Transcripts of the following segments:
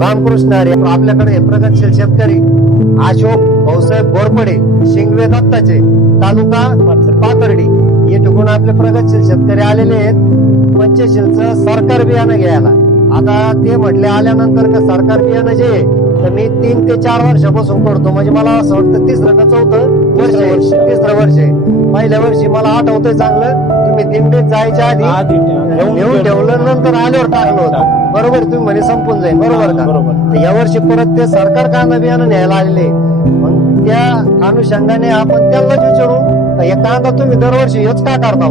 रामकृष्ण हरी. आपल्याकडे प्रगतशील शेतकरी अशोक भाऊसाहेब घोरपडे, शिंगवे दत्ताचे, तालुका पाथर्डी हे ठिकाण आपले प्रगतशील शेतकरी आलेले आहेत पंचशीलचं सरकार बियाणं घ्यायला. आता ते म्हटले आल्यानंतर का सरकार बियाणं जे तर मी 3 ते 4 वर्षापासून करतो. म्हणजे मला असं वाटतं 3रं का 4थं वर्ष आहे, 3रं वर्ष आहे. पहिल्या वर्षी मला आठवतंय चांगलं, तुम्ही दिंडीत जायच्या आधी नेऊन ठेवलं, नंतर आल्यावर टाकलं होतं. बरोबर, तुम्ही म्हणे संपून जाईल. बरोबर का? तर या वर्षी परत ते सरकार कांदा बियाणं न्यायला आलेले. मग त्या अनुषंगाने आपण त्यालाच विचारू, हे कांदा तुम्ही दरवर्षी हेच का करता?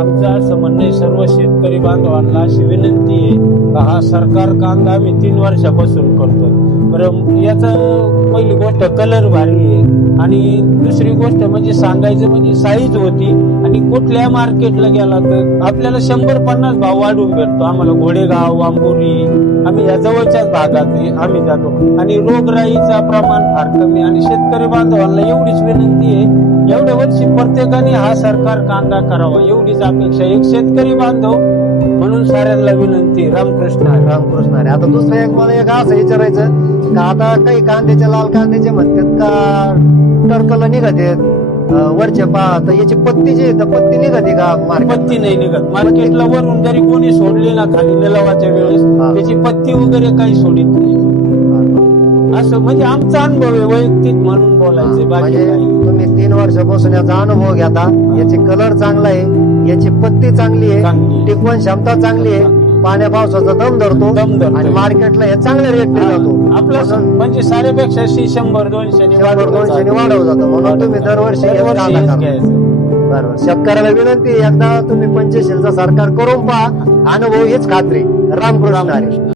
आमचं असं म्हणणं आहे, सर्व शेतकरी बांधवांना अशी विनंती आहे का हा सरकार कांदा आम्ही 3 वर्षापासून करतोय. बरं, याचं पहिली गोष्ट कलर भारी आहे आणि दुसरी गोष्ट म्हणजे सांगायचं म्हणजे साईज होती. आणि कुठल्या मार्केटला गेला तर आपल्याला 100-50 भाव वाढून भेटतो. आम्हाला घोडेगाव, वांबोरी, आम्ही या जवळच्याच भागात आम्ही जातो आणि रोगराईचं प्रमाण फार कमी. आणि शेतकरी बांधवांना एवढीच विनंती आहे, एवढ्या वर्षी प्रत्येकाने हा सरकार कांदा करावा एवढीच अपेक्षा. एक शेतकरी बांधव म्हणून साऱ्यांना विनंती. रामकृष्ण हरी. रामकृष्ण हरी. आता दुसरं एक मला एक असं विचारायचं का आता काही कांद्याचे लाल कांद्याचे म्हणतात का टरकल निघते वरचे पहा, तर याची पत्ती जी तर पत्ती निघते का? पत्ती नाही निघत मार्केटला. वरून जरी कोणी सोडली ना खाली निलावाच्या वेळेस त्याची पत्ती वगैरे काही सोडित नाही. असं म्हणजे आमचा अनुभव आहे वैयक्तिक म्हणून बोलायचं. म्हणजे तुम्ही 3 वर्षापासून याचा अनुभव घेता. याची कलर चांगला आहे, याची पत्ती चांगली आहे, टिकवण क्षमता चांगली आहे, पाण्या पावसाचा दम धरतो आणि मार्केटला हे चांगल्या रेट जातो. आपलं म्हणजे साऱ्यापेक्षा 100-200 वाढवलं जातं. म्हणून तुम्ही दरवर्षी बरोबर. शेतकऱ्याला विनंती, एकदा तुम्ही पंचशीलचा सरकार करून पहा, अनुभव हीच खात्री. रामकृष्ण हरी.